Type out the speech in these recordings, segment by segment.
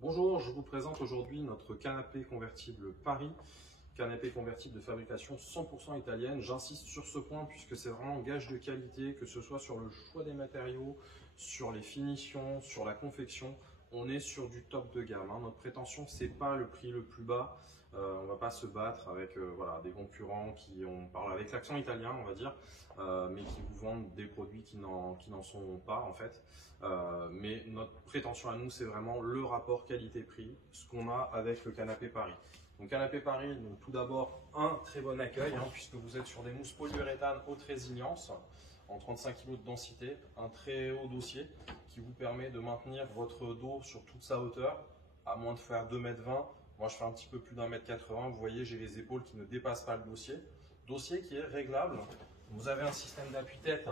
Bonjour, je vous présente aujourd'hui notre canapé convertible Paris, canapé convertible de fabrication 100% italienne. J'insiste sur ce point puisque c'est vraiment un gage de qualité, que ce soit sur le choix des matériaux, sur les finitions, sur la confection. On est sur du top de gamme. Notre prétention, c'est pas le prix le plus bas. On va pas se battre avec voilà, des concurrents on parle avec l'accent italien, on va dire, mais qui vous vendent des produits qui n'en sont pas en fait. Mais notre prétention à nous, c'est vraiment le rapport qualité-prix, ce qu'on a avec le canapé Paris. Donc canapé Paris, donc tout d'abord un très bon accueil, puisque vous êtes sur des mousses polyuréthane haute résilience en 35 kg de densité, un très haut dossier qui vous permet de maintenir votre dos sur toute sa hauteur, à moins de faire 2,20 m. Moi je fais un petit peu plus d'1,80 m. Vous voyez, j'ai les épaules qui ne dépassent pas le dossier. Dossier qui est réglable. Vous avez un système d'appui-tête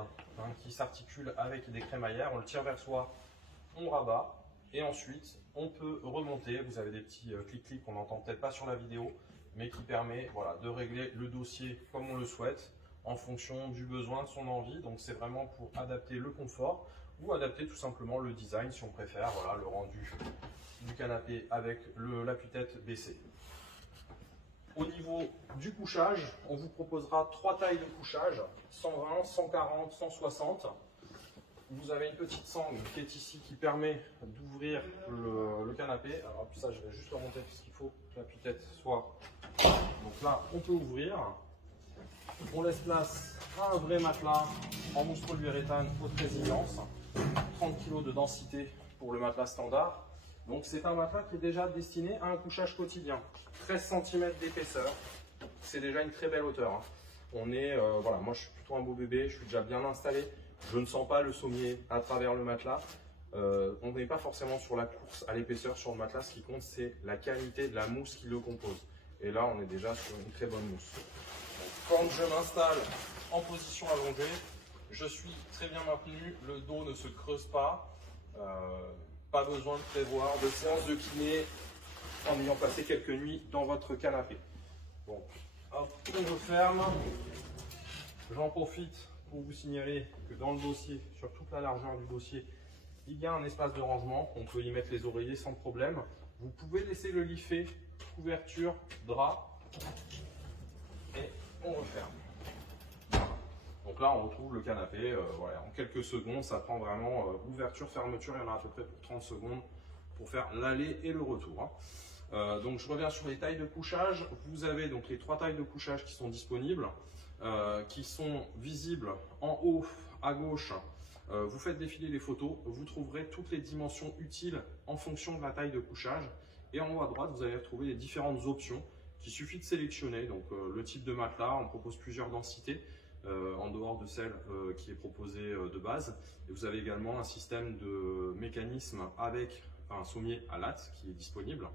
qui s'articule avec des crémaillères. On le tire vers soi, on rabat et ensuite on peut remonter. Vous avez des petits clics-clics qu'on n'entend peut-être pas sur la vidéo, mais qui permet de régler le dossier comme on le souhaite en fonction du besoin, de son envie. Donc c'est vraiment pour adapter le confort ou adapter tout simplement le design si on préfère, voilà, le rendu du canapé avec l'appui-tête baissé. Au niveau du couchage, on vous proposera 3 tailles de couchage, 120, 140, 160. Vous avez une petite sangle qui est ici qui permet d'ouvrir le canapé. Alors puis ça, je vais juste le remonter puisqu'il faut que l'appui-tête soit. Donc là, on peut ouvrir. On laisse place à un vrai matelas en mousse polyuréthane haute résilience, 30 kg de densité pour le matelas standard. Donc c'est un matelas qui est déjà destiné à un couchage quotidien. 13 cm d'épaisseur, c'est déjà une très belle hauteur. On est, voilà, moi je suis plutôt un beau bébé, je suis déjà bien installé. Je ne sens pas le sommier à travers le matelas. On n'est pas forcément sur la course à l'épaisseur sur le matelas. Ce qui compte, c'est la qualité de la mousse qui le compose. Et là, on est déjà sur une très bonne mousse. Donc, quand je m'installe en position allongée, je suis très bien maintenu. Le dos ne se creuse pas. Pas besoin de prévoir de séance de kiné en ayant passé quelques nuits dans votre canapé. Bon, hop, on referme. J'en profite pour vous signaler que dans le dossier, sur toute la largeur du dossier, il y a un espace de rangement. On peut y mettre les oreillers sans problème. Vous pouvez laisser le lit fait, couverture, drap, et on referme. Donc là, on retrouve le canapé voilà, en quelques secondes. Ça prend vraiment ouverture, fermeture. Il y en a à peu près pour 30 secondes pour faire l'aller et le retour. Donc je reviens sur les tailles de couchage. Vous avez donc les 3 tailles de couchage qui sont disponibles, qui sont visibles en haut à gauche. Vous faites défiler les photos. Vous trouverez toutes les dimensions utiles en fonction de la taille de couchage. Et en haut à droite, vous allez retrouver les différentes options qu'il suffit de sélectionner. Donc le type de matelas, on propose plusieurs densités. En dehors de celle qui est proposée de base. Et vous avez également un système de mécanisme avec un sommier à latte qui est disponible.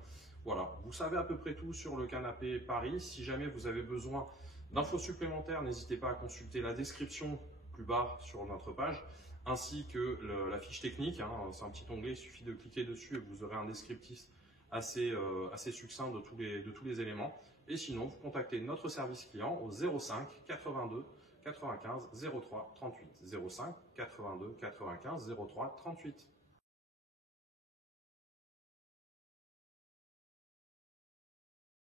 Voilà, vous savez à peu près tout sur le canapé Paris. Si jamais vous avez besoin d'infos supplémentaires, n'hésitez pas à consulter la description plus bas sur notre page, ainsi que la fiche technique. C'est un petit onglet, il suffit de cliquer dessus et vous aurez un descriptif assez succinct de tous les éléments. Et sinon, vous contactez notre service client au 05 82 95 03 38. 05 82 95 03 38.